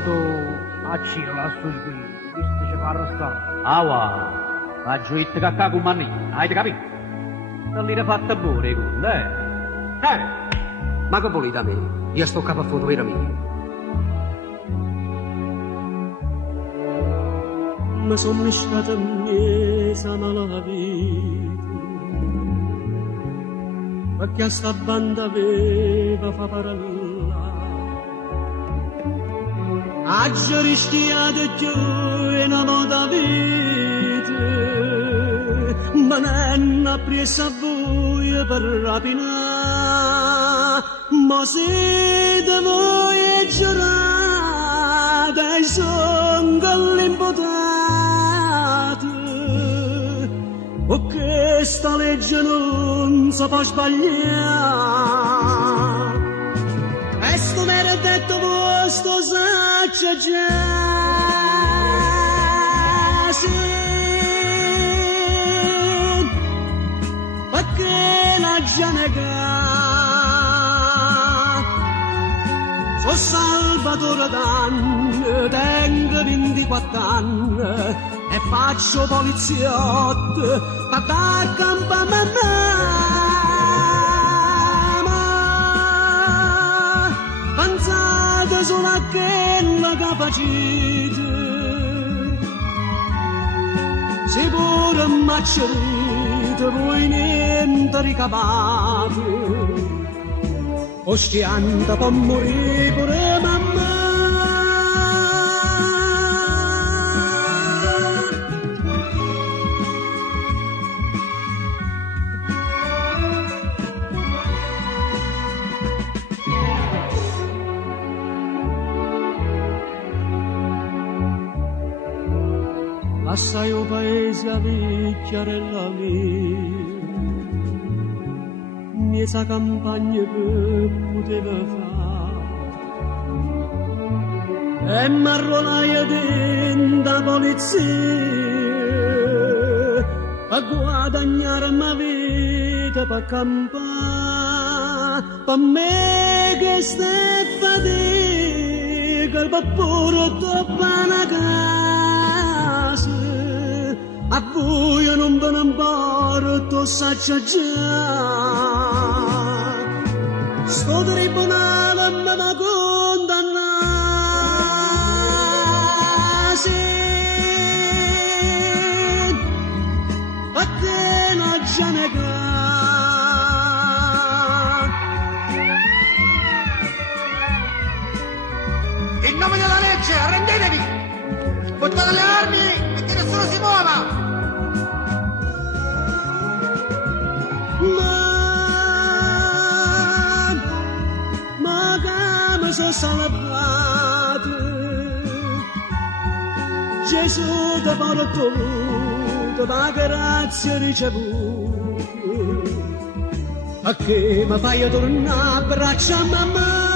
foto a Ciro la sto sguido, questo ci fa arrestare. La gioita che con manni, hai capito? Da lì fatta pure, Ma che volete a me? Io sto capo a foto vera mia. Ma sono misciata mesa mala vita, perché sta banda aveva fa parallà. Aggia rischiato più e una moda vita, ma non ha preso a voi per rapinare. Ma siete voi e giurate e sono con l'imputato, o che sta legge non si può sbagliare. E sto maledetto vostro saccia già, sì, perché la già negata. Sono Salvatore d'anni, tengo 24 anni e faccio poliziotto, ma da campa mamma. Pensate solo a quella capacità, sicuro m'accerite, voi niente ricavate. O schianta può morire pure mamma. Lasciai o paese a vicchiarella mia, miesa campagna che poteva fare, e marronaia dentro polizia a guadagnare ma vita per campare. Per me che stai fatica per pure toppare una casa, a voi non ve ne importa, saccia già. Sto tribunale me ne condanna, sì, perché non c'è negà. In nome della legge, arrendetevi! Buttate le armi e che nessuno si muova! Sono salvato, Gesù ti porto avuto, ma grazie ricevuto, a che mi fai tornare a braccia a mamma.